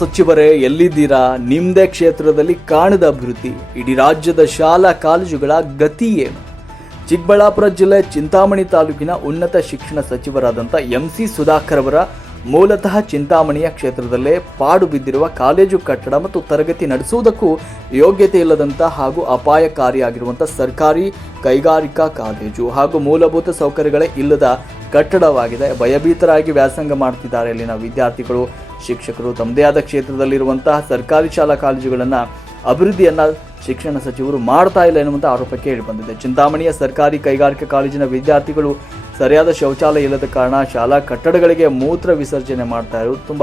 ಸಚಿವರೇ ಎಲ್ಲಿದ್ದೀರಾ? ನಿಮ್ಮದೇ ಕ್ಷೇತ್ರದಲ್ಲಿ ಕಾಣದ ಅಭಿವೃದ್ಧಿ. ಇಡೀ ರಾಜ್ಯದ ಶಾಲಾ ಕಾಲೇಜುಗಳ ಗತಿ ಏನು? ಚಿಕ್ಕಬಳ್ಳಾಪುರ ಜಿಲ್ಲೆ ಚಿಂತಾಮಣಿ ತಾಲೂಕಿನ ಉನ್ನತ ಶಿಕ್ಷಣ ಸಚಿವರಾದಂಥ MC ಸುಧಾಕರ್ ಅವರ ಮೂಲತಃ ಚಿಂತಾಮಣಿಯ ಕ್ಷೇತ್ರದಲ್ಲೇ ಪಾಡು ಬಿದ್ದಿರುವ ಕಾಲೇಜು ಕಟ್ಟಡ ಮತ್ತು ತರಗತಿ ನಡೆಸುವುದಕ್ಕೂ ಯೋಗ್ಯತೆ ಇಲ್ಲದಂಥ ಹಾಗೂ ಅಪಾಯಕಾರಿಯಾಗಿರುವಂಥ ಸರ್ಕಾರಿ ಕೈಗಾರಿಕಾ ಕಾಲೇಜು ಹಾಗೂ ಮೂಲಭೂತ ಸೌಕರ್ಯಗಳೇ ಇಲ್ಲದ ಕಟ್ಟಡವಾಗಿದೆ. ಭಯಭೀತರಾಗಿ ವ್ಯಾಸಂಗ ಮಾಡ್ತಿದ್ದಾರೆ ಇಲ್ಲಿನ ವಿದ್ಯಾರ್ಥಿಗಳು, ಶಿಕ್ಷಕರು. ತಮ್ಮದೇ ಆದ ಕ್ಷೇತ್ರದಲ್ಲಿರುವಂತಹ ಸರ್ಕಾರಿ ಶಾಲಾ ಕಾಲೇಜುಗಳನ್ನು ಅಭಿವೃದ್ಧಿಯನ್ನು ಶಿಕ್ಷಣ ಸಚಿವರು ಮಾಡ್ತಾ ಇಲ್ಲ ಎನ್ನುವಂಥ ಆರೋಪ ಕೇಳಿ ಬಂದಿದೆ. ಚಿಂತಾಮಣಿಯ ಸರ್ಕಾರಿ ಕೈಗಾರಿಕಾ ಕಾಲೇಜಿನ ವಿದ್ಯಾರ್ಥಿಗಳು ಸರಿಯಾದ ಶೌಚಾಲಯ ಇಲ್ಲದ ಕಾರಣ ಶಾಲಾ ಕಟ್ಟಡಗಳಿಗೆ ಮೂತ್ರ ವಿಸರ್ಜನೆ ಮಾಡ್ತಾ ಇರೋದು ತುಂಬ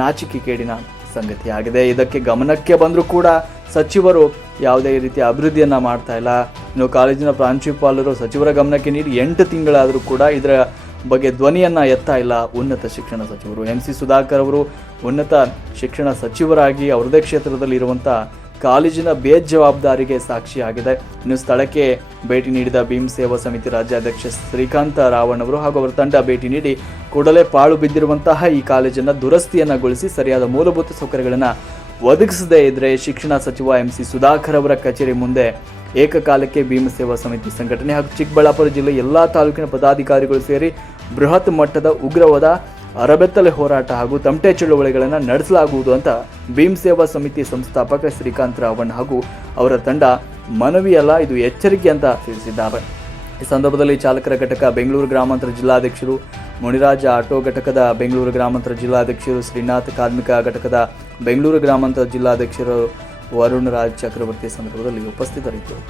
ನಾಚಿಕೆ ಕೇಡಿನ ಸಂಗತಿಯಾಗಿದೆ. ಇದಕ್ಕೆ ಗಮನಕ್ಕೆ ಬಂದರೂ ಕೂಡ ಸಚಿವರು ಯಾವುದೇ ರೀತಿಯ ಅಭಿವೃದ್ಧಿಯನ್ನು ಮಾಡ್ತಾ ಇಲ್ಲ. ಇನ್ನು ಕಾಲೇಜಿನ ಪ್ರಾಂಶುಪಾಲರು ಸಚಿವರ ಗಮನಕ್ಕೆ ನೀಡಿ 8 ತಿಂಗಳಾದರೂ ಕೂಡ ಇದರ ಬಗ್ಗೆ ಧ್ವನಿಯನ್ನು ಎತ್ತಾ ಇಲ್ಲ ಉನ್ನತ ಶಿಕ್ಷಣ ಸಚಿವರು. MC ಸುಧಾಕರ್ ಅವರು ಉನ್ನತ ಶಿಕ್ಷಣ ಸಚಿವರಾಗಿ ಅವರದೇ ಕ್ಷೇತ್ರದಲ್ಲಿ ಇರುವಂಥ ಕಾಲೇಜಿನ ಬೇಜವಾಬ್ದಾರಿಗೆ ಸಾಕ್ಷಿಯಾಗಿದೆ. ಇನ್ನು ಸ್ಥಳಕ್ಕೆ ಭೇಟಿ ನೀಡಿದ ಭೀಮ್ ಸೇವಾ ಸಮಿತಿ ರಾಜ್ಯಾಧ್ಯಕ್ಷ ಶ್ರೀಕಾಂತ ರಾವಣ್ ಅವರು ಹಾಗೂ ಅವರ ತಂಡ ಭೇಟಿ ನೀಡಿ ಕೂಡಲೇ ಪಾಳು ಬಿದ್ದಿರುವಂತಹ ಈ ಕಾಲೇಜನ್ನು ದುರಸ್ತಿಯನ್ನುಗೊಳಿಸಿ ಸರಿಯಾದ ಮೂಲಭೂತ ಸೌಕರ್ಯಗಳನ್ನು ಒದಗಿಸದೇ ಇದ್ದರೆ ಶಿಕ್ಷಣ ಸಚಿವ MC ಸುಧಾಕರ್ ಅವರ ಕಚೇರಿ ಮುಂದೆ ಏಕಕಾಲಕ್ಕೆ ಭೀಮ್ ಸೇವಾ ಸಮಿತಿ ಸಂಘಟನೆ ಹಾಗೂ ಚಿಕ್ಕಬಳ್ಳಾಪುರ ಜಿಲ್ಲೆ ಎಲ್ಲ ತಾಲೂಕಿನ ಪದಾಧಿಕಾರಿಗಳು ಸೇರಿ ಬೃಹತ್ ಮಟ್ಟದ ಉಗ್ರವಾದ ಅರಬೆತ್ತಲೆ ಹೋರಾಟ ಹಾಗೂ ತಮಟೆ ಚಳುವಳಿಗಳನ್ನು ನಡೆಸಲಾಗುವುದು ಅಂತ ಭೀಮ್ ಸೇವಾ ಸಮಿತಿ ಸಂಸ್ಥಾಪಕ ಶ್ರೀಕಾಂತ್ ರಾವಣ್ ಹಾಗೂ ಅವರ ತಂಡ ಮನವಿಯಲ್ಲ, ಇದು ಎಚ್ಚರಿಕೆ ಅಂತ ತಿಳಿಸಿದ್ದಾರೆ. ಈ ಸಂದರ್ಭದಲ್ಲಿ ಚಾಲಕರ ಘಟಕ ಬೆಂಗಳೂರು ಗ್ರಾಮಾಂತರ ಜಿಲ್ಲಾಧ್ಯಕ್ಷರು ಮುನಿರಾಜ, ಆಟೋ ಘಟಕದ ಬೆಂಗಳೂರು ಗ್ರಾಮಾಂತರ ಜಿಲ್ಲಾಧ್ಯಕ್ಷರು ಶ್ರೀನಾಥ್, ಕಾರ್ಮಿಕ ಘಟಕದ ಬೆಂಗಳೂರು ಗ್ರಾಮಾಂತರ ಜಿಲ್ಲಾಧ್ಯಕ್ಷರು ವರುಣ್ ರಾಜ್ ಚಕ್ರವರ್ತಿ ಸಂದರ್ಭದಲ್ಲಿ ಉಪಸ್ಥಿತರಿದ್ದರು.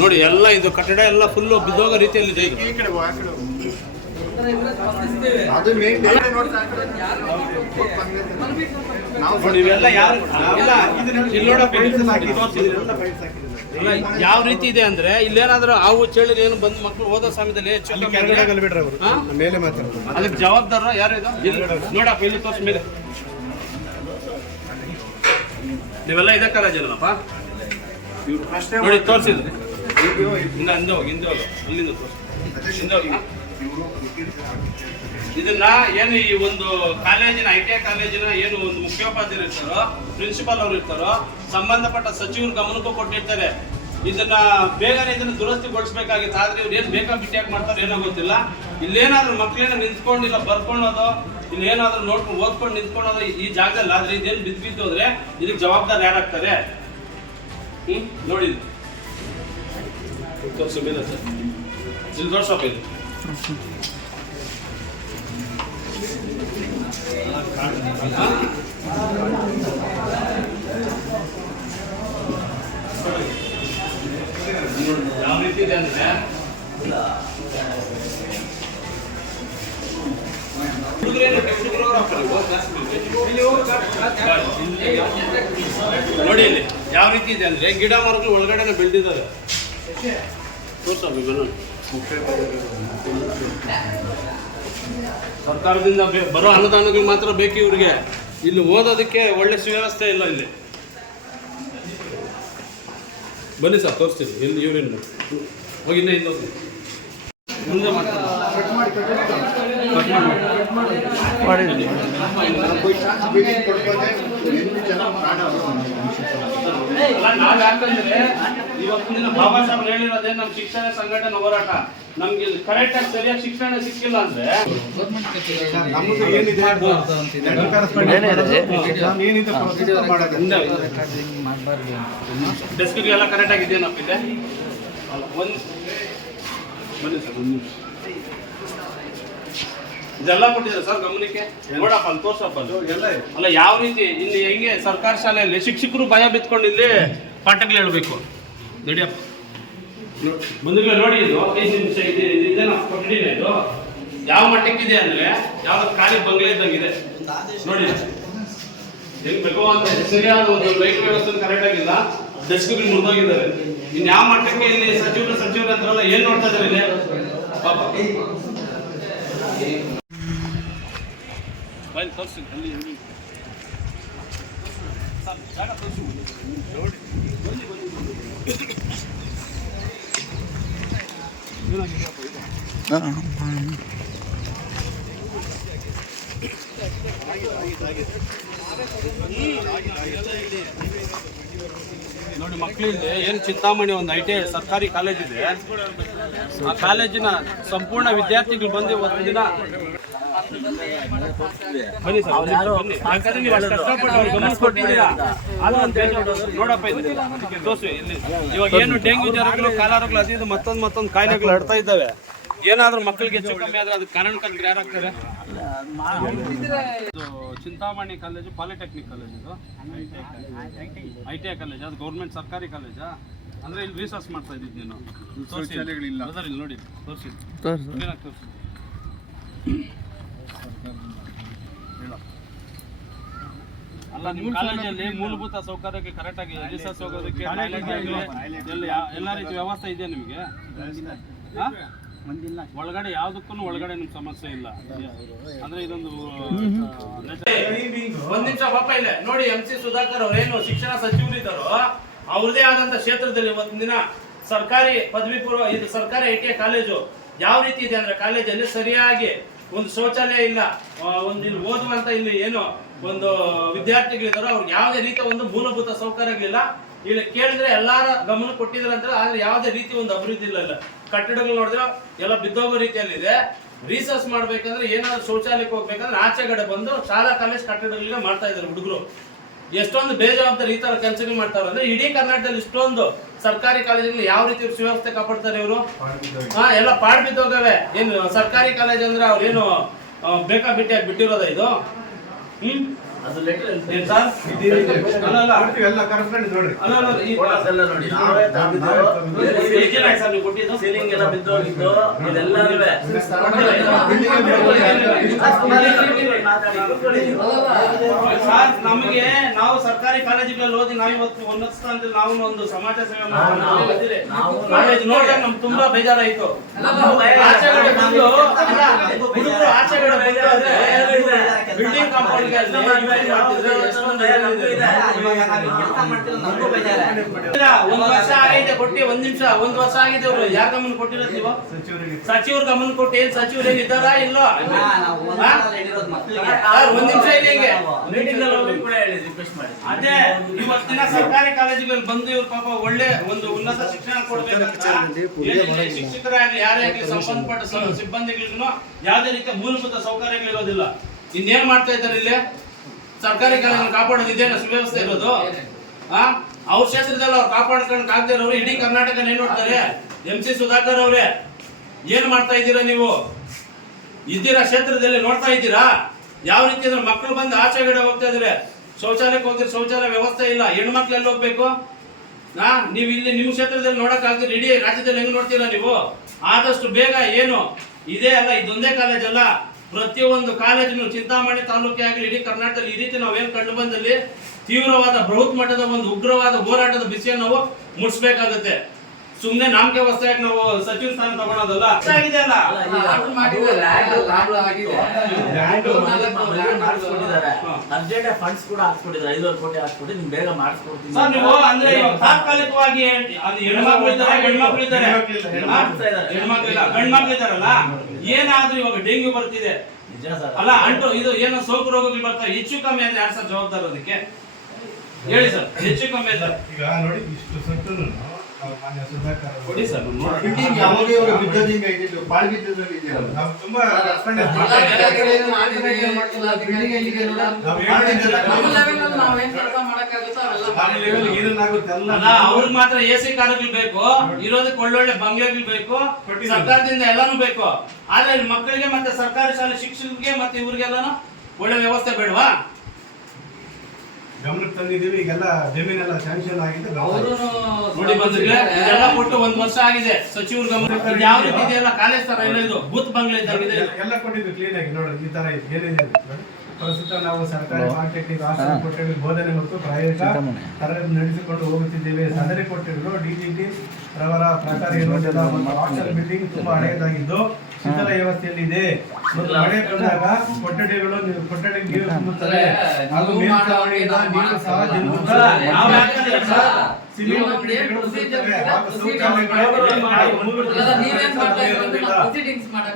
ನೋಡಿ, ಎಲ್ಲ ಇದು ಕಟ್ಟಡ ಎಲ್ಲ ಫುಲ್ಲು ಬಿದ್ದೋಗೋ ರೀತಿಯಲ್ಲಿ ಯಾವ ರೀತಿ ಇದೆ ಅಂದ್ರೆ ಇಲ್ಲೇನಾದ್ರೂ ಹಾವು ಚಳಿ ಏನು ಬಂದು ಮಕ್ಕಳು ಓದೋ ಸಮಯದಲ್ಲಿ ಅದಕ್ಕೆ ಜವಾಬ್ದಾರ ಯಾರು? ನೋಡಪ್ಪ ಇಲ್ಲಿ ತೋರ್ಸ್ ಮೇಲೆ ನೀವೆಲ್ಲ ಇದೇ ಕಾಲೇಜಲ್ಲಪ್ಪ ನೋಡಿ ತೋರಿಸಿದ್ರು. ಹಿಂದೆ ಹೋಗಿ ಅಲ್ಲಿಂದ ತೋರಿಸಿ. ಇದನ್ನ ಏನು ಈ ಒಂದು ಕಾಲೇಜಿನ ITI ಕಾಲೇಜಿನ ಏನು ಒಂದು ಮುಖ್ಯೋಪಾಧ್ಯಾಯರು ಇರ್ತಾರೋ, ಪ್ರಿನ್ಸಿಪಾಲ್ ಅವರು ಇರ್ತಾರೋ, ಸಂಬಂಧಪಟ್ಟ ಸಚಿವರು ಗಮನಕ್ಕೂ ಕೊಟ್ಟಿರ್ತಾರೆ. ಇದನ್ನ ಬೇಗನೆ ಇದನ್ನು ದುರಸ್ತಿಗೊಳಿಸಬೇಕಾಗಿತ್ತು. ಆದ್ರೆ ಇವ್ರು ಏನು ಬೇಕಾ ಬಿಟ್ಟಿಯಾಗಿ ಮಾಡ್ತಾರೋ ಏನೋ ಗೊತ್ತಿಲ್ಲ. ಇಲ್ಲೇನಾದ್ರೂ ಮಕ್ಕಳೇನ ನಿಂತ್ಕೊಂಡಿಲ್ಲ ಬರ್ಕೊಳ್ಳೋದು, ಇಲ್ಲಿ ಏನಾದ್ರೂ ನೋಡ್ಕೊಂಡು ಓದ್ಕೊಂಡು ನಿಂತ್ಕೊಳ್ಳೋದು ಈ ಜಾಗದಲ್ಲಿ ಆದ್ರೆ ಇದೇನು ಬಿದ್ದು ಹೋದ್ರೆ ಇದಕ್ಕೆ ಜವಾಬ್ದಾರಿ ಯಾರಾಗ್ತಾರೆ? ನೋಡಿ ತೋರಿಸು ಮೇಲೆ ಸರ್, ಇಲ್ಲಿ ತೋರ್ಸಪ್ಪ ಇದು ಯಾವ ರೀತಿ ಇದೆ ಅಂದ್ರೆ ನೋಡಿ ಇಲ್ಲಿ ಯಾವ ರೀತಿ ಇದೆ ಅಂದ್ರೆ ಗಿಡ ಮರಗಳು ಒಳಗಡೆ ಬೆಳೆದಿದ್ದಾರೆ. ಸರ್ಕಾರದಿಂದ ಬರೋ ಅನುದಾನಗಳು ಮಾತ್ರ ಬೇಕು ಇವ್ರಿಗೆ. ಇಲ್ಲಿ ಓದೋದಕ್ಕೆ ಒಳ್ಳೆ ಸುವ್ಯವಸ್ಥೆ ಇಲ್ಲ. ಇಲ್ಲಿ ಬನ್ನಿ ಸರ್ ತೋರಿಸ್ತೀವಿ. ಎಲ್ಲಿ ಇವ್ರೇನು ಹೋಗಿ ಹಿಂದೆ ಮುಂದೆ ನಾವ್ ಯಾಕಂದ್ರೆ ಇವತ್ತು ದಿನ ಬಾಬಾ ಸಾಹೇಬ್ ಹೇಳಿರೋದೇ ನಮ್ಮ ಶಿಕ್ಷಣ ಸಂಘಟನೆ ಹೋರಾಟ. ನಮ್ಗೆ ಕರೆಕ್ಟ್ ಆಗಿ ಸರಿಯಾಗಿ ಶಿಕ್ಷಣ ಸಿಕ್ಕಿಲ್ಲ ಅಂದ್ರೆ ಡೆಸ್ಕ್ಗೆಲ್ಲ ಕರೆಕ್ಟ್ ಆಗಿದೆಯೇನಪ್ಪ ಇದೆ. ಬನ್ನಿ ಸರ್, ಇದೆಲ್ಲ ಕೊಟ್ಟಿದ್ದಾರೆ ಸರ್ ಗಮನಕ್ಕೆ. ನೋಡಪ್ಪ ಅಲ್ಲಿ ತೋರ್ಸಪ್ಪ ಅಲ್ಲ ಯಾವ ರೀತಿ ಇಲ್ಲಿ ಹೆಂಗೆ ಸರ್ಕಾರಿ ಶಾಲೆಯಲ್ಲಿ ಶಿಕ್ಷಕರು ಭಯ ಬಿತ್ಕೊಂಡು ಇಲ್ಲಿ ಪಾಠಗಳು ಹೇಳ್ಬೇಕು. ನಡಿಯಪ್ಪ ಬಂಧುಗಳೇ ನೋಡಿ, ಇದು 5 ನಿಮಿಷ ಇದೇನ ಕೊಠಡಿನೇ ಇದು ಯಾವ ಮಟ್ಟಕ್ಕಿದೆ ಅಂದ್ರೆ ಯಾವ್ದು ಖಾಲಿ ಬಂಗ್ಲೆ ಇದ್ದಂಗಿದೆ ನೋಡಿ. ಹೆಂಗ್ ಬೇಕು ಅಂತ ಸರಿಯಾದ ಒಂದು ಲೈಟ್ ವ್ಯವಸ್ಥೆ ಕರೆಕ್ಟ್ ಆಗಿಲ್ಲ, ಡೆಸ್ಕ್ಗಳು ಮುರಿದೋಗಿದ್ದಾರೆ. ಇನ್ ಯಾವ ಮಟ್ಟಕ್ಕೆ ಇಲ್ಲಿ ಸಚಿವರು ಅಂತಾರಲ್ಲ ಏನ್ ನೋಡ್ತಾ ಇದ್ದಾರೆ ಇಲ್ಲಿ ಪಾಪ. ತೋರಿಸಿ ಅಲ್ಲಿ ನೋಡಿ ಮಕ್ಕಳಿಗೆ ಏನು ಚಿಂತಾಮಣಿ ಒಂದು ITI ಸರ್ಕಾರಿ ಕಾಲೇಜ್ ಇದೆ. ಆ ಕಾಲೇಜಿನ ಸಂಪೂರ್ಣ ವಿದ್ಯಾರ್ಥಿಗಳು ಬಂದು ಒಂದು ದಿನ ಬನ್ನಿ ಸರ್, ಬನ್ನಿ. ಯಾಕಂದ್ರೆ ನೀವು ಅಷ್ಟು ಕಷ್ಟಪಟ್ಟು ಅವ್ರಿಗೆ ಗಮನಿಸ್ಕೊಟ್ಟಿದ್ದೀರಾ. ಅದು ಒಂದು ನೋಡಪ್ಪ ಇದೆ ತೋರಿಸಿ ಇಲ್ಲಿ. ಇವಾಗ ಏನು ಡೆಂಗ್ಯೂ ಜ್ವರಗಳು, ಕಾಲಾರಗಳು, ಅದು ಇದು ಮತ್ತೊಂದು ಕಾಯಿಲೆಗಳು ಹರಡ್ತಾ ಇದ್ದಾವೆ. ಏನಾದ್ರೂ ಮಕ್ಕಳಿಗೆ ಹೆಚ್ಚು ಕಮ್ಮಿ ಆದ್ರೆ ಅದಕ್ಕೆ ಕಾರಣಕ್ಕೆ ಯಾರಾಗ್ತಾರೆ? ಚಿಂತಾಮಣಿ ಕಾಲೇಜು ಪಾಲಿಟೆಕ್ನಿಕ್ ಕಾಲೇಜ್, ಇದು ITI ಕಾಲೇಜ್, ಅದು ಗೌರ್ಮೆಂಟ್ ಸರ್ಕಾರಿ ಕಾಲೇಜಾ? ಅಂದ್ರೆ ಇಲ್ಲಿ ರಿಸರ್ಚ್ ಮಾಡ್ತಾ ಇದ್ದಿದ್ದು ನೀನು. ಇಲ್ಲಿ ನೋಡಿ ತೋರಿಸಿ. ಅಲ್ಲ, ನಿಮ್ಮ ಕಾಲೇಜಲ್ಲಿ ಮೂಲಭೂತ ಸೌಕರ್ಯಕ್ಕೆ ಕರೆಕ್ಟ್ ಆಗಿ ರಿಸರ್ಚ್ ಹೋಗೋದಕ್ಕೆ ಎಲ್ಲ ರೀತಿ ವ್ಯವಸ್ಥೆ ಇದೆಯಾ ನಿಮಗೆ? ಒಳಗಡೆ ಯಾವ್ದಕ್ಕೂ ಒಳಗಡೆ ನಿಮ್ ಸಮಸ್ಯೆ ಇಲ್ಲ ಅಂದ್ರೆ ಇದೊಂದು ಒಂದ್ ನಿಮಿಷ ಪಾಪ ಇಲ್ಲ ನೋಡಿ. MC ಸುಧಾಕರ್ ಅವರೇನು ಶಿಕ್ಷಣ ಸಚಿವರಿದ್ದಾರೋ ಅವ್ರದೇ ಆದಂತ ಕ್ಷೇತ್ರದಲ್ಲಿ ಇವತ್ತಿನ ದಿನ ಸರ್ಕಾರಿ ಪದವಿ ಪೂರ್ವ ಇದು ಸರ್ಕಾರಿ ITI ಕಾಲೇಜು ಯಾವ ರೀತಿ ಇದೆ ಅಂದ್ರೆ, ಕಾಲೇಜಲ್ಲಿ ಸರಿಯಾಗಿ ಒಂದು ಶೌಚಾಲಯ ಇಲ್ಲ, ಒಂದು ಇಲ್ಲಿ ಓದುವಂತ ಇಲ್ಲಿ ಏನು ಒಂದು ವಿದ್ಯಾರ್ಥಿಗಳಿದ್ದಾರೋ ಅವ್ರಿಗೆ ಯಾವುದೇ ರೀತಿಯ ಒಂದು ಮೂಲಭೂತ ಸೌಕರ್ಯಗಳಿಲ್ಲ. ಇಲ್ಲಿ ಕೇಳಿದ್ರೆ ಎಲ್ಲಾರ ಗಮನ ಕೊಟ್ಟಿದ್ರು ಅಂತ, ಆದ್ರೆ ಯಾವುದೇ ರೀತಿ ಒಂದು ಅಭಿವೃದ್ಧಿ ಇಲ್ಲ. ಕಟ್ಟಡಗಳು ನೋಡಿದ್ರೆ ಎಲ್ಲ ಬಿದ್ದೋಗೋ ರೀತಿಯಲ್ಲಿದೆ. ರಿಸರ್ಚ್ ಮಾಡ್ಬೇಕಂದ್ರೆ ಏನಾದ್ರು ಶೌಚಾಲಯಕ್ಕೆ ಹೋಗ್ಬೇಕಂದ್ರೆ ಆಚೆಗಡೆ ಬಂದು ಶಾಲಾ ಕಾಲೇಜ್ ಕಟ್ಟಡಗಳಿಗೆ ಮಾಡ್ತಾ ಇದ್ದಾರೆ ಹುಡುಗರು. ಎಷ್ಟೊಂದು ಬೇಜವಾಬ್ದಾರಿ ಈ ತರ ಕೆಲಸಗಳು ಮಾಡ್ತಾರೆ ಅಂದ್ರೆ, ಇಡೀ ಕರ್ನಾಟಕದಲ್ಲಿ ಇಷ್ಟೊಂದು ಸರ್ಕಾರಿ ಕಾಲೇಜಲ್ಲಿ ಯಾವ ರೀತಿ ಸುವ್ಯವಸ್ಥೆ ಕಾಪಾಡ್ತಾರೆ ಇವರು? ಎಲ್ಲ ಪಾಡ್ ಬಿದ್ದೋಗವೆ. ಏನು ಸರ್ಕಾರಿ ಕಾಲೇಜ್ ಅಂದ್ರೆ ಅವ್ರೇನು ಬೇಕಾಬಿಟ್ಟಿಯಾಗಿ ಬಿಟ್ಟಿರೋದ ಇದು? ಅದು ಲೆಟರ್ ಏನು ಸರ್? ಅಲ್ಲ ಎಲ್ಲ ಕರೆಸ್ಕೊಂಡು ನೋಡ್ರಿ. ಅಲ್ಲ ಈ ಎಲ್ಲ ನೋಡಿ ನಾವೇ ತಂದಿದ್ದು ಸರ್, ನೀವು ಕೊಟ್ಟಿದ್ದು ಸೀಲಿಂಗ್ ಎಲ್ಲ ಬಿದ್ದೋಗಿದ್ದು ಇದೆಲ್ಲನೂ ಸರ್. ನಮಗೆ ನಾವು ಸರ್ಕಾರಿ ಕಾಲೇಜುಗಳಲ್ಲಿ ಓದಿ ನಾವು ಇವತ್ತು ಉನ್ನತ ಸ್ಥಾನದಲ್ಲಿ ನಾವು ಒಂದು ಸಮಾಜ ಸೇವೆ ಮಾಡ್ತೀವಿ. ಕಾಲೇಜ್ ನೋಡಿದಾಗ ನಮ್ಗೆ ತುಂಬಾ ಬೇಜಾರಾಯ್ತು. ಆಚೆಗಡೆ ಬಂದು ಹುಡುಗರು ಆಚೆಗಡೆ ಬಿಲ್ಡಿಂಗ್ ಕಾಂಪೌಂಡ್ಗೆ ಒಂದ್ ವರ್ಷ ಆಗಿದೆ ಕೊಟ್ಟಿ. ಒಂದ್ ನಿಮಿಷ, ಒಂದ್ ವರ್ಷ ಆಗಿದೆ. ಅವ್ರು ಯಾರ ಗಮನ ಕೊಟ್ಟಿರೋದು ನೀವು? ಸಚಿವರು ಗಮನ ಕೊಟ್ಟು ಏನ್ ಸಚಿವರು ಏನ್ ಇದ್ದಾರಾ ಇಲ್ಲೋ? ಒಂದ್ ನಿಮಿಷ ಇದೆ ಹಿಂಗೆ ಅದೇ ಇವತ್ತಿನ ಸರ್ಕಾರಿ ಕಾಲೇಜುಗಳಲ್ಲಿ ಬಂದು ಇವ್ರು ಪಾಪ ಒಳ್ಳೆ ಒಂದು ಉನ್ನತ ಶಿಕ್ಷಣ ಕೊಡ್ಬೇಕಂತ ಶಿಕ್ಷಕರಾಗಲಿ ಯಾರೇ ಆಗಲಿ ಸಂಬಂಧಪಟ್ಟ ಸಿಬ್ಬಂದಿಗಳಿಗೂ ಯಾವುದೇ ರೀತಿಯ ಮೂಲಭೂತ ಸೌಕರ್ಯಗಳಿರೋದಿಲ್ಲ. ಇನ್ನೇನ್ ಮಾಡ್ತಾ ಇದ್ದಾರೆ ಇಲ್ಲಿ? ಸರ್ಕಾರಿ ಕಾಲೇಜನ್ನು ಕಾಪಾಡೋದು ಇದೇನ ಸುವ್ಯವಸ್ಥೆ ಇರೋದು? ಅವ್ರ ಕ್ಷೇತ್ರದಲ್ಲಿ ಅವ್ರು ಕಾಪಾಡ್ಕೊಂಡು ಆಗದೆ ಇರೋರು ಇಡೀ ಕರ್ನಾಟಕ ಏನ್ ನೋಡ್ತಾರೆ? MC ಸುಧಾಕರ್ ಅವರೇ ಏನ್ ಮಾಡ್ತಾ ಇದ್ದೀರಾ ನೀವು? ಇದ್ದೀರಾ ಕ್ಷೇತ್ರದಲ್ಲಿ ನೋಡ್ತಾ ಇದ್ದೀರಾ ಯಾವ ರೀತಿ ಅಂದ್ರೆ ಮಕ್ಕಳು ಬಂದು ಆಚೆಗಡೆ ಹೋಗ್ತಾ ಇದ್ರೆ ಶೌಚಾಲಯಕ್ಕೆ ಹೋಗಿದ್ರೆ ಶೌಚಾಲಯ ವ್ಯವಸ್ಥೆ ಇಲ್ಲ. ಹೆಣ್ಮಕ್ಳು ಎಲ್ಲಿ ಹೋಗ್ಬೇಕು? ನೀವು ಇಲ್ಲಿ ನಿಮ್ಮ ಕ್ಷೇತ್ರದಲ್ಲಿ ನೋಡಕ್ ಆಗ್ತೀರಿ, ಇಡೀ ರಾಜ್ಯದಲ್ಲಿ ಹೆಂಗ್ ನೋಡ್ತೀರಾ ನೀವು? ಆದಷ್ಟು ಬೇಗ ಏನು ಇದೇ ಅಲ್ಲ, ಇದೊಂದೇ ಕಾಲೇಜ್ ಅಲ್ಲ, ಪ್ರತಿಯೊಂದು ಕಾಲೇಜನ್ನು ಚಿಂತಾಮಣಿ ತಾಲೂಕೆ ಆಗಲಿ ಇಡೀ ಕರ್ನಾಟಕದಲ್ಲಿ ಈ ರೀತಿ ನಾವೇನು ಕಂಡು ಬಂದಲ್ಲಿ ತೀವ್ರವಾದ ಬೃಹತ್ ಮಟ್ಟದ ಒಂದು ಉಗ್ರವಾದ ಹೋರಾಟದ ಬಿಸಿಯನ್ನು ನಾವು ಮುಟ್ಸ್ಬೇಕಾಗತ್ತೆ. ಸುಮ್ನೆ ನಾಮಕೆ ವಸ್ತಾಗಿ ನಾವು ಸಚಿವ ಸ್ಥಾನ ತಗೊಳೋದಲ್ಲ. ಆಗಿದೆ ಅಲ್ಲ, ಫಂಡ್ಸ್ ಕೂಡ ಹಾಕ್ಸ್ಕೊಟ್ಟಿದ್ದಾರೆ, 5 ಕೋಟಿ ಹಾಕ್ಸ್ಕೊಟ್ಟು ನಿಮ್ಗೆ ಬೇಗ ಮಾಡಿಸ್ಕೊಡ್ತೀನಿ ಸರ್. ನೀವು ಅಂದ್ರೆ ತಾತ್ಕಾಲಿಕವಾಗಿ ಅದು ಹೆಣ್ಮಕ್ಳು ಇದ್ದಾರೆ, ಗಂಡ್ಮಕ್ಳು ಇದ್ದಾರೆ, ಹೆಣ್ಮಕ್ಳಿಲ್ಲ ಗಂಡ್ಮಕ್ಳು ಇದ್ದಾರಲ್ಲ, ಏನಾದ್ರೂ ಇವಾಗ ಡೆಂಗ್ಯೂ ಬರ್ತಿದೆ ಅಲ್ಲ, ಅಂಟು ಇದು ಏನೋ ಸೋಂಕು ರೋಗಗಳು ಬರ್ತಾರೆ, ಹೆಚ್ಚು ಕಮ್ಮಿ ಅಂದ್ರೆ ಯಾರು ಸರ್ ಜವಾಬ್ದಾರ ಅದಕ್ಕೆ ಹೇಳಿ ಸರ್? ಹೆಚ್ಚು ಕಮ್ಮಿ ಅಂತ ಈಗ ನೋಡಿ ಇಷ್ಟು ಸತ್ತು ಮಾನ್ಯ ಸುಧಾಕರ್ ಕೊಡಿ ಸರ್. ಯಾವಾಗ ಇವರು ಬಿದ್ದೋದಿಂಗ ಇದ್ದಿದ್ದು ಪಾಳ್ಗಿದ್ದರಲ್ಲಿ ಇದೆಯಲ್ಲ, ನಾವು ತುಂಬಾ ಅವ್ರಿಗೆ ಮಾತ್ರ AC ಕಾರುಗಳು ಬೇಕು, ಇರೋದಕ್ಕೆ ಒಳ್ಳೊಳ್ಳೆ ಬಂಗ್ಲೆಗಳು ಬೇಕು, ಸರ್ಕಾರದಿಂದ ಎಲ್ಲಾನು ಬೇಕು. ಆದ್ರೆ ಮಕ್ಕಳಿಗೆ ಮತ್ತೆ ಸರ್ಕಾರಿ ಶಾಲೆ ಶಿಕ್ಷಕರಿಗೆ ಮತ್ತೆ ಇವ್ರಿಗೆಲ್ಲಾನು ಒಳ್ಳೆ ವ್ಯವಸ್ಥೆ ಬೇಡವಾ? ಗಮನಕ್ಕೆ ತಂದಿದ್ದೀವಿ. ಈಗೆಲ್ಲ ಜಮೀನೆಲ್ಲ ಸ್ಯಾಂಕ್ಷನ್ ಆಗಿದೆ, ನೋಡಿ ಬಂದಿದೆ ಎಲ್ಲ ಕೊಟ್ಟು 1 ವರ್ಷ ಆಗಿದೆ. ಸಚಿವರು ಗಮನ ಯಾವ ರೀತಿ ಇದೆಯಲ್ಲ ಕಾಲೇಜ್ ತರ ಇಲ್ಲ, ಇದು ಬೂತ್ ಬಂಗ್ಲೆ ಇದ್ದಾಗಿದೆ ಎಲ್ಲ ಕೊಟ್ಟಿದ್ದು ಕ್ಲೀನ್ ಆಗಿ ನೋಡಿ. ಈ ತರ ಏನಿದೆ ಪ್ರಸ್ತುತ ನಾವು ಸರ್ಕಾರಿ ಪಾಲಿಟೆಕ್ನಿಕ್ ಹಾಸ್ಟೆಲ್ ಕೊಠಡಿಯಲ್ಲಿ ಬೋಧನೆ ಮತ್ತು ಪ್ರಾಯೋಗಿಕ ತರಗತಿ ನಡೆಸಿಕೊಂಡು ಹೋಗುತ್ತಿದ್ದೇವೆ. ಸದರಿ ಕೊಠಡಿಗಳು ಡಿಜಿಟಿ ರವರ ಪ್ರಕಾರ ಇರುವುದಿಲ್ಲ ಮತ್ತು ಹಾಸ್ಟೆಲ್ ಬಿಲ್ಡಿಂಗ್ ತುಂಬಾ ಹಳೆಯದಾಗಿದ್ದು ಶಿಥಿಲ ವ್ಯವಸ್ಥೆಯಲ್ಲಿದೆ ಮತ್ತು ಮಳೆ ಬಂದಾಗ ಕೊಠಡಿಗೆ ನೀರು ತುಂಬುತ್ತದೆ ಹಾಗೂ ಮೇಲ್ಛಾವಣಿಯಿಂದ ನೀರು ಸಹ ಜಿನುಗುತ್ತದೆ. ಸಿಮೆಂಟ್ ಕೊಠಡಿಗಳು ಬರುತ್ತವೆ ಹಾಗೂ ಶೌಚಾಲಯಗಳು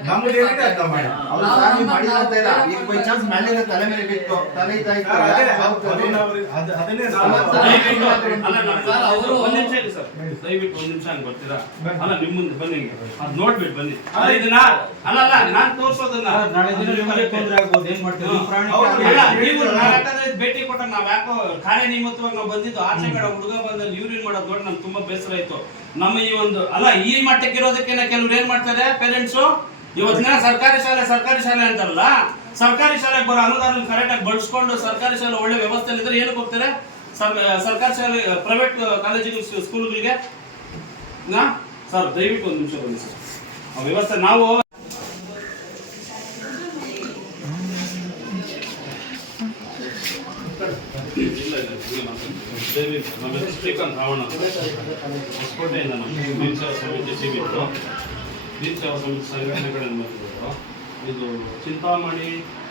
ನಮ್ಮದೇನಿದೆ ಅರ್ಥ ಮಾಡಿ ಅವ್ರು ಸಾರ್ ನೀವು ಮಾಡಿಲ್ಲ ಅಂತ ಇಲ್ಲ. ಈಗ ಬೈ ಚಾನ್ಸ್ ಮೇಲಿಂದ ತಲೆ ಮೇಲೆ ಬಿತ್ತು, ತಲೆ ಇದಾಯ್ತು. ಅದನ್ನೇ ಒಂದ್ ನಿಮಿಷ ಇರಿ ಸರ್, ದಯವಿಟ್ಟು ಒಂದ್ ನಿಮಿಷ ಹಂಗೆ ಬರ್ತೀರಾ? ಅಲ್ಲ ನಿಮ್ಮ ಮುಂದೆ ಬನ್ನಿ, ಅದು ನೋಡ್ಬಿಟ್ಟು ಬನ್ನಿ. ಅಲ್ಲ ಇದನ್ನ ಅಲ್ಲ ನಾನ್ ತೋರ್ಸೋದನ್ನ ಭೇಟಿ ಕೊಟ್ಟ ನಾವ್ ಯಾಕೋ ಕಾರ್ಯ ನಿಯಮಿತವಾಗಿ ನಾವು ಬಂದಿದ್ದು ಆಚೆ ಕಡೆ ಹುಡುಗ ಬಂದಲ್ಲಿ ಯೂರಿನ್ ಮಾಡೋದು ನೋಡಿ ನಮ್ಗೆ ತುಂಬಾ ಬೇಸರ ಆಯ್ತು. ನಮ್ಮ ಈ ಒಂದು ಅಲ್ಲ ಈ ಮಟ್ಟಕ್ಕೆ ಇರೋದಕ್ಕೆ ಕೆಲವ್ರು ಏನ್ ಮಾಡ್ತಾರೆ ಪೇರೆಂಟ್ಸು, ಇವತ್ತಿನ ಸರ್ಕಾರಿ ಶಾಲೆ ಅಂತಾರಲ್ಲ, ಸರ್ಕಾರಿ ಶಾಲೆಗೆ ಬರೋ ಅನುದಾನ ಕರೆಕ್ಟ್ ಆಗಿ ಬಳಸ್ಕೊಂಡು ಸರ್ಕಾರಿ ಶಾಲೆ ಒಳ್ಳೆ ವ್ಯವಸ್ಥೆ ಇದ್ರೆ ಏನಕ್ಕೆ ಹೋಗ್ತಾರೆ ಸರ್ಕಾರಿ ಶಾಲೆ ಪ್ರೈವೇಟ್ ಕಾಲೇಜಿಗೆ ಸ್ಕೂಲ್ಗಳಿಗೆ ಸರ್ ದಯವಿಟ್ಟು ಒಂದು ನಿಮಿಷ ಬನ್ನಿ ಸರ್. ಆ ವ್ಯವಸ್ಥೆ ನಾವು ನಮ್ಮ ಶ್ರೀಕಾಂತ್ ರಾವಣ ಹೊಸಕೋಟೆಯಿಂದ ನಮ್ಮ ದೀನ್ ಸೇವಾ ಸಮಿತಿ ಸಿಬಿಟ್ಟು ದೀನ್ ಸೇವಾ ಸಮಿತಿ ಸಂಘಟನೆಗಳನ್ನು ಬಂದಿದ್ರು. ಇದು ಚಿಂತಾಮಣಿ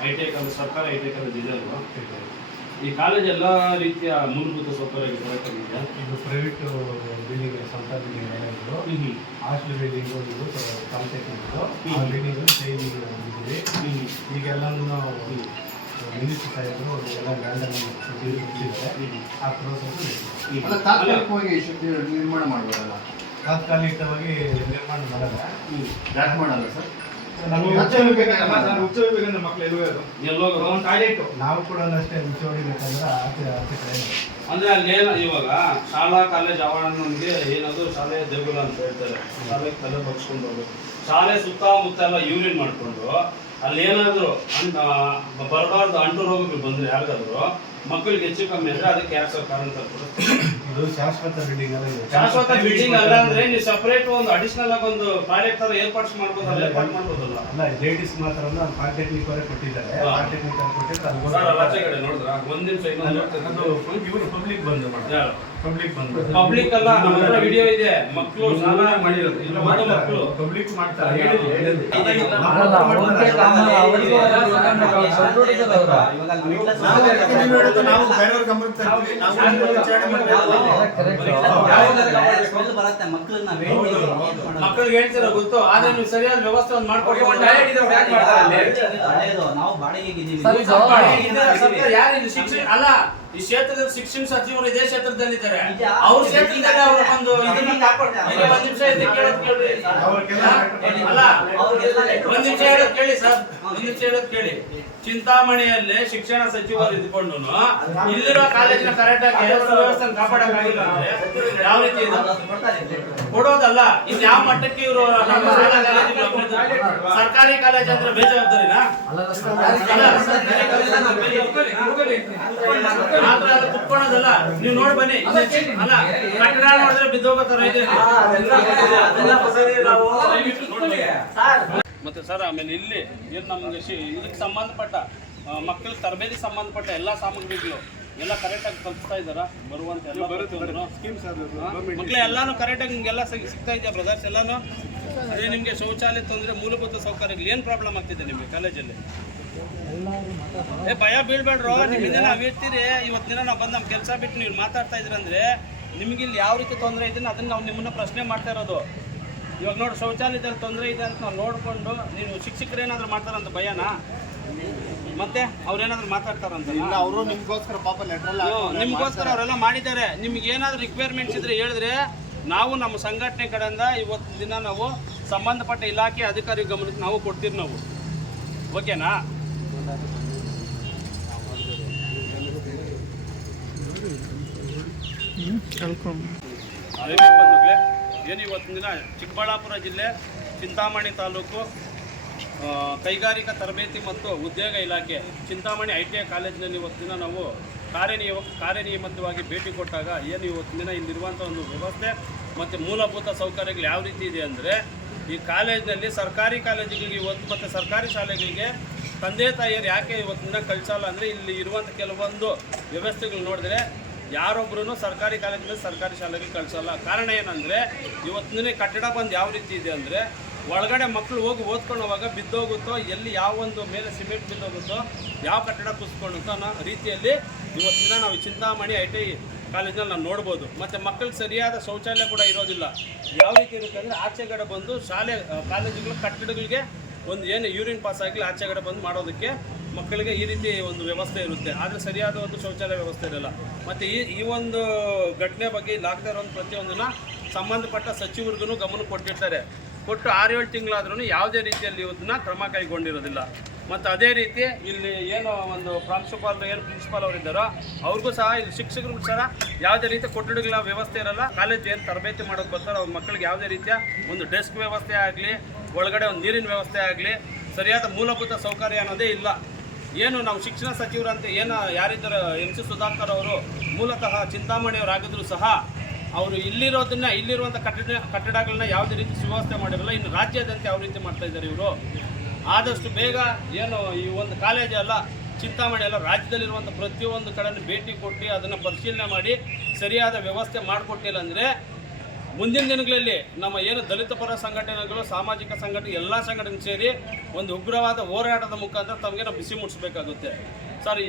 ಐ.ಟಿ.ಐ ಕಾಲೇಜ್, ಸರ್ಕಾರ ಐ.ಟಿ.ಐ ಕಾಲೇಜ್ ಇದೆ ಅಲ್ವಾ? ಈ ಕಾಲೇಜ್ ಎಲ್ಲ ರೀತಿಯ ಮೂಲಭೂತ ಸೌಕರ್ಯ ಇದೆಯಾ? ಇದು ಪ್ರೈವೇಟ್ ಬಿಲ್ಡಿಂಗ್, ಸ್ವಂತ ಬಿಲ್ಡಿಂಗ್, ಹಾಸ್ಟೆಲ್ ಬಿಲ್ಡಿಂಗು, ಇದು ಕಾಂಪಿಟೇಟಿವ್ ಆ ಬಿಲ್ಡಿಂಗು ಸೇವಿಂಗ್ ಹೊಂದಿದ್ದೀವಿ. ಈಗೆಲ್ಲನೂ ನಾವು ಮಿನಿಸ್ಟರ್ ಸಾಹೇಬರು ಎಲ್ಲ ಲ್ಯಾಂಡನ್ನು ಕೊಟ್ಟಿದ್ದಾರೆ. ಆ ಪ್ರೋಸೆಸ್ ತಾತ್ಕಾಲಿಕವಾಗಿ ನಿರ್ಮಾಣ ಮಾಡಬಹುದಲ್ಲ? ತಾತ್ಕಾಲಿಕವಾಗಿ ನಿರ್ಮಾಣ ಮಾಡಲ್ಲ. ಯಾಕೆ ಮಾಡಲ್ಲ ಸರ್? ನಾವು ಕೂಡ ಅಷ್ಟೇ ಉಚ್ಚ ಹೊಡಿಬೇಕಂದ್ರೆ ಆಚೆ ಕಡೆ ಅಂದ್ರೆ ಅಲ್ಲಿ ಇವಾಗ ಶಾಲಾ ಕಾಲೇಜ್ ಆವರಣ ನಮಗೆ ಏನಾದ್ರು ಶಾಲೆ ದೇಗುಲ ಅಂತ ಹೇಳ್ತಾರೆ. ಶಾಲೆಗೆ ತಲೆ ಬಗ್ಸ್ಕೊಂಡು ಹೋಗ್ಬೇಕು. ಶಾಲೆ ಸುತ್ತಮುತ್ತ ಎಲ್ಲ ಯೂರಿನ್ ಮಾಡ್ಕೊಂಡು ಅಲ್ಲಿ ಏನಾದ್ರು ಬರಬಾರ್ದು ಅಂಟು ರೋಗಗಳು ಬಂದ್ರೆ ಯಾರಿಗಾದ್ರು ಮಕ್ಕಳಿಗೆ ಹೆಚ್ಚು ಕಮ್ಮಿ ಅಂದ್ರೆ ಅದಕ್ಕೆ ಯಾರು ಸರ್ ಕಾರಣ ತರ್ತಾರೆ? ಇದು ಶಾಶ್ವತ ಬಿಲ್ಡಿಂಗ್ ಅಲ್ಲ. ಶಾಶ್ವತ ಬಿಲ್ಡಿಂಗ್ ಅಲ್ಲ ಅಂದ್ರೆ ನೀವು ಸಪರೇಟ್ ಒಂದು ಅಡಿಷನಲ್ ಆಗಿ ಒಂದು ಪ್ರಾಜೆಕ್ಟ್ ತರ ಏರ್ಪಾಡು ಮಾಡ್ಬೋದಲ್ಲ? ಏರ್ಪಾಡು ಮಾಡ್ಬೋದಲ್ಲ? ಅಲ್ಲ, ಲೇಡೀಸ್ ಮಾತ್ರ ಪಾಲಿಟೆಕ್ನಿಕ್ ಅವರೇ ಕೊಟ್ಟಿದ್ದಾರೆ. ಪಾಲಿಟೆಕ್ನಿಕ್ ಅವ್ರು ಕೊಟ್ಟಿದ್ರೆ ಆಚೆ ಕಡೆ ನೋಡಿದ್ರ ಒಂದ್ ನಿಮಿಷ ಅದು ಇವರು ಪಬ್ಲಿಕ್ ಬಂದು ಮಾಡ್ತಾರೆ. ಪಬ್ಲಿಕ್ ಅಲ್ಲ, ನಮ್ಮ ಹತ್ರ ವಿಡಿಯೋ ಇದೆ. ಮಕ್ಕಳು ಸ್ನಾನ ಮಾಡಿರೋದು ಇಲ್ಲ, ಒಂದು ಮಕ್ಕಳು ಪಬ್ಲಿಕ್ ಮಾಡ್ತಾರೆ. ನಾವು ಬೇರೆಯವ್ರ ಗಮನಕ್ಕೆ ತರ್ತೀವಿ. ನಾವು ವಿಚಾರಣೆ ಮಕ್ಕಳಿಗೆ ಹೇಳ್ತೀರ ಗೊತ್ತು, ಆದ್ರೆ ನೀವು ಸರಿಯಾದ ವ್ಯವಸ್ಥೆ ಒಂದು ಮಾಡ್ಕೊಡಿ. ಯಾರು ಶಿಕ್ಷಣ ಅಲ್ಲ, ಈ ಕ್ಷೇತ್ರದಲ್ಲಿ ಶಿಕ್ಷಣ ಸಚಿವರು ಇದೇ ಕ್ಷೇತ್ರದಲ್ಲಿದ್ದಾರೆ. ಅವ್ರ ಕ್ಷೇತ್ರದಲ್ಲಿ ಅವ್ರ ಒಂದು ಇದನ್ನ ಒಂದ್ ನಿಮಿಷ ಕೇಳೋದು ಕೇಳಿ. ಅಲ್ಲ, ಒಂದ್ ನಿಮಿಷ ಹೇಳೋದು ಕೇಳಿ ಸರ್, ಒಂದ್ ನಿಮಿಷ ಹೇಳೋದು ಕೇಳಿ. ಚಿಂತಾಮಣಿಯಲ್ಲಿ ಶಿಕ್ಷಣ ಸಚಿವರು ಇದ್ಕೊಂಡು ಇಲ್ಲಿರೋ ಕಾಲೇಜಿನ ಕರೆಕ್ಟ್ ಆಗಿ ವ್ಯವಸ್ಥೆ ಕಾಪಾಡಕ್ಕಾಗಿಲ್ಲ ಅಂದ್ರೆ ಯಾವ ರೀತಿ ಕೊಡೋದಲ್ಲ. ಇನ್ ಯಾವ ಮಟ್ಟಕ್ಕೆ ಇವರು ಸರ್ಕಾರಿ ಕಾಲೇಜ್ ಅಂದ್ರೆ ಬೇಜವಾಬ್ದಾರಿನಾ? ಕುತ್ಕೊಳ್ಳೋದಲ್ಲ. ನೀವು ನೋಡಿ ಬನ್ನಿ. ಅಲ್ಲ, ಕಟ್ಟಡ ನೋಡಿದ್ರೆ ಬಿದ್ದೋಗತ್ತಾರ ಇದೆ. ಮತ್ತೆ ಸರ್ ಆಮೇಲೆ ಇಲ್ಲಿ ಏನು ನಮ್ಗೆ ಇದಕ್ಕೆ ಸಂಬಂಧಪಟ್ಟ ಮಕ್ಕಳ ತರಬೇತಿ ಸಂಬಂಧಪಟ್ಟ ಎಲ್ಲ ಸಾಮಗ್ರಿಗಳು ಎಲ್ಲ ಕರೆಕ್ಟಾಗಿ ಕಲಿಸ್ತಾ ಇದ್ದಾರಾ? ಬರುವಂತ ಎಲ್ಲ ಮಕ್ಕಳು ಎಲ್ಲಾನು ಕರೆಕ್ಟಾಗಿ ನಿಮ್ಗೆಲ್ಲ ಸಿಗ್ತಾ ಇದೆಯಾ ಬ್ರದರ್ಸ್? ಎಲ್ಲಾನು ಅದೇ ನಿಮಗೆ ಶೌಚಾಲಯ ತೊಂದರೆ, ಮೂಲಭೂತ ಸೌಕರ್ಯಗಳು ಏನು ಪ್ರಾಬ್ಲಮ್ ಆಗ್ತಿದೆ ನಿಮಗೆ ಕಾಲೇಜಲ್ಲಿ? ಭಯ ಬೀಳ್ಬೇಡ್ರೋ, ನಿಮ್ಮಿಂದ ನಾವು ಇರ್ತೀರಿ. ಇವತ್ತಿನ ನಾವು ಬಂದು ನಮ್ಮ ಕೆಲಸ ಬಿಟ್ಟು ನೀವು ಮಾತಾಡ್ತಾ ಇದ್ರಂದ್ರೆ ನಿಮ್ಗೆ ಇಲ್ಲಿ ಯಾವ ರೀತಿ ತೊಂದರೆ ಇದೆ ಅದನ್ನ ನಾವು ನಿಮ್ಮನ್ನ ಪ್ರಶ್ನೆ ಮಾಡ್ತಾ ಇರೋದು. ಇವಾಗ ನೋಡಿ, ಶೌಚಾಲಯದಲ್ಲಿ ತೊಂದರೆ ಇದೆ ಅಂತ ನಾವು ನೋಡಿಕೊಂಡು ನೀವು ಶಿಕ್ಷಕರು ಏನಾದರೂ ಮಾಡ್ತಾರಂತ ಭಯನಾ? ಮತ್ತೆ ಅವ್ರೇನಾದ್ರು ಮಾತಾಡ್ತಾರಂತ? ಅವರು ನಿಮ್ಗೋಸ್ಕರ ಪಾಪ ಲೆಟರ್ ನಿಮ್ಗೋಸ್ಕರ ಅವರೆಲ್ಲ ಮಾಡಿದ್ದಾರೆ. ನಿಮ್ಗೆ ಏನಾದ್ರು ರಿಕ್ವೈರ್ಮೆಂಟ್ಸ್ ಇದ್ರೆ ಹೇಳಿದ್ರೆ ನಾವು ನಮ್ಮ ಸಂಘಟನೆ ಕಡೆಯಿಂದ ಇವತ್ತು ದಿನ ನಾವು ಸಂಬಂಧಪಟ್ಟ ಇಲಾಖೆ ಅಧಿಕಾರಿ ಗಮನಕ್ಕೆ ನಾವು ಕೊಡ್ತೀವಿ ನಾವು. ಓಕೆನಾ? ಬಂಧುಗಳೇ, ಏನು ಇವತ್ತಿನ ದಿನ ಚಿಕ್ಕಬಳ್ಳಾಪುರ ಜಿಲ್ಲೆ ಚಿಂತಾಮಣಿ ತಾಲೂಕು ಕೈಗಾರಿಕಾ ತರಬೇತಿ ಮತ್ತು ಉದ್ಯೋಗ ಇಲಾಖೆ ಚಿಂತಾಮಣಿ ಐ.ಟಿ.ಐ ಕಾಲೇಜಿನಲ್ಲಿ ಇವತ್ತಿನ ನಾವು ಕಾರ್ಯನಿಯಮಿತವಾಗಿ ಭೇಟಿ ಕೊಟ್ಟಾಗ ಏನು ಇವತ್ತಿನ ದಿನ ಇಲ್ಲಿರುವಂಥ ಒಂದು ವ್ಯವಸ್ಥೆ ಮತ್ತು ಮೂಲಭೂತ ಸೌಕರ್ಯಗಳು ಯಾವ ರೀತಿ ಇದೆ ಅಂದರೆ, ಈ ಕಾಲೇಜಿನಲ್ಲಿ ಸರ್ಕಾರಿ ಕಾಲೇಜುಗಳಿಗೆ ಇವತ್ತು ಮತ್ತು ಸರ್ಕಾರಿ ಶಾಲೆಗಳಿಗೆ ತಂದೆ ತಾಯಿಯರು ಯಾಕೆ ಇವತ್ತಿನ ಕಳಿಸಲ್ಲ ಅಂದರೆ ಇಲ್ಲಿ ಇರುವಂಥ ಕೆಲವೊಂದು ವ್ಯವಸ್ಥೆಗಳು ನೋಡಿದ್ರೆ ಯಾರೊಬ್ಬರೂ ಸರ್ಕಾರಿ ಕಾಲೇಜಿಂದ ಸರ್ಕಾರಿ ಶಾಲೆಗೆ ಕಳಿಸಲ್ಲ. ಕಾರಣ ಏನಂದರೆ ಇವತ್ತಿನ ಕಟ್ಟಡ ಬಂದು ಯಾವ ರೀತಿ ಇದೆ ಅಂದರೆ ಒಳಗಡೆ ಮಕ್ಕಳು ಹೋಗಿ ಓದ್ಕೊಂಡು ಹೋಗುವಾಗ ಬಿದ್ದೋಗುತ್ತೋ, ಎಲ್ಲಿ ಯಾವ ಒಂದು ಮೇಲೆ ಸಿಮೆಂಟ್ ಬಿದ್ದೋಗುತ್ತೋ, ಯಾವ ಕಟ್ಟಡ ಕುಸ್ಕೊಳ್ಳುತ್ತೋ ಅನ್ನೋ ರೀತಿಯಲ್ಲಿ ಇವತ್ತಿನ ನಾವು ಚಿಂತಾಮಣಿ ITI ಕಾಲೇಜಲ್ಲಿ ನಾವು ನೋಡ್ಬೋದು. ಮತ್ತು ಮಕ್ಕಳಿಗೆ ಸರಿಯಾದ ಶೌಚಾಲಯ ಕೂಡ ಇರೋದಿಲ್ಲ. ಯಾವ ರೀತಿ ಇರುತ್ತೆ ಅಂದರೆ ಆಚೆಗಡೆ ಬಂದು ಶಾಲೆ ಕಾಲೇಜುಗಳ ಕಟ್ಟಡಗಳಿಗೆ ಒಂದು ಏನು ಯೂರಿನ್ ಪಾಸ್ ಆಗಲಿ ಆಚೆಗಡೆ ಬಂದು ಮಾಡೋದಕ್ಕೆ ಮಕ್ಕಳಿಗೆ ಈ ರೀತಿ ಒಂದು ವ್ಯವಸ್ಥೆ ಇರುತ್ತೆ. ಆದರೆ ಸರಿಯಾದ ಒಂದು ಶೌಚಾಲಯ ವ್ಯವಸ್ಥೆ ಇರಲ್ಲ. ಮತ್ತು ಈ ಒಂದು ಘಟನೆ ಬಗ್ಗೆ ಇಲ್ಲಿ ಆಗ್ತಾ ಇರೋ ಪ್ರತಿಯೊಂದನ್ನು ಸಂಬಂಧಪಟ್ಟ ಸಚಿವರಿಗೂ ಗಮನ ಕೊಟ್ಟಿರ್ತಾರೆ. ಕೊಟ್ಟು 6-7 ತಿಂಗಳಾದ್ರೂ ಯಾವುದೇ ರೀತಿಯಲ್ಲಿ ಇವತ್ತನ್ನ ಕ್ರಮ ಕೈಗೊಂಡಿರೋದಿಲ್ಲ. ಮತ್ತು ಅದೇ ರೀತಿ ಇಲ್ಲಿ ಏನೋ ಒಂದು ಪ್ರಾಂಶುಪಾಲರು ಏನು ಪ್ರಿನ್ಸಿಪಾಲ್ ಅವರಿದ್ದಾರೋ ಅವ್ರಿಗೂ ಸಹ ಇಲ್ಲಿ ಶಿಕ್ಷಕರಿಗೂ ಸಹ ಯಾವುದೇ ರೀತಿಯ ಕೊಠಡಿಗಳ ವ್ಯವಸ್ಥೆ ಇರಲ್ಲ. ಕಾಲೇಜ್ ಏನು ತರಬೇತಿ ಮಾಡೋಕ್ಕೆ ಬರ್ತಾರೋ ಅವ್ರ ಮಕ್ಕಳಿಗೆ ಯಾವುದೇ ರೀತಿಯ ಒಂದು ಡೆಸ್ಕ್ ವ್ಯವಸ್ಥೆ ಆಗಲಿ, ಒಳಗಡೆ ಒಂದು ನೀರಿನ ವ್ಯವಸ್ಥೆ ಆಗಲಿ, ಸರಿಯಾದ ಮೂಲಭೂತ ಸೌಕರ್ಯ ಅನ್ನೋದೇ ಇಲ್ಲ. ಏನು ನಾವು ಶಿಕ್ಷಣ ಸಚಿವರಂತೆ ಏನು ಯಾರಿದ್ದಾರೆ MC ಸುಧಾಕರ್ ಅವರು ಮೂಲತಃ ಚಿಂತಾಮಣಿಯವರಾಗಿದ್ರು ಸಹ ಅವರು ಇಲ್ಲಿರುವಂಥ ಕಟ್ಟಡಗಳನ್ನ ಯಾವುದೇ ರೀತಿ ಸುವ್ಯವಸ್ಥೆ ಮಾಡಿರಲ್ಲ. ಇನ್ನು ರಾಜ್ಯಾದ್ಯಂತ ಯಾವ ರೀತಿ ಮಾಡ್ತಾ ಇದ್ದಾರೆ ಇವರು. ಆದಷ್ಟು ಬೇಗ ಏನು ಈ ಒಂದು ಕಾಲೇಜ್ ಅಲ್ಲ, ಚಿಂತಾಮಣಿ ಅಲ್ಲ, ರಾಜ್ಯದಲ್ಲಿರುವಂಥ ಪ್ರತಿಯೊಂದು ಕಡೆಯನ್ನು ಭೇಟಿ ಕೊಟ್ಟು ಅದನ್ನು ಪರಿಶೀಲನೆ ಮಾಡಿ ಸರಿಯಾದ ವ್ಯವಸ್ಥೆ ಮಾಡಿಕೊಟ್ಟಿಲ್ಲ ಅಂದರೆ ಮುಂದಿನ ದಿನಗಳಲ್ಲಿ ನಮ್ಮ ಏನು ದಲಿತ ಪರ ಸಂಘಟನೆಗಳು, ಸಾಮಾಜಿಕ ಸಂಘಟನೆ ಎಲ್ಲ ಸಂಘಟನೆ ಸೇರಿ ಒಂದು ಉಗ್ರವಾದ ಹೋರಾಟದ ಮುಖಾಂತರ ತಮಗೆ ನಾವು ಬಿಸಿ ಮುಟ್ಟಿಸಬೇಕಾಗುತ್ತೆ ಸರ್.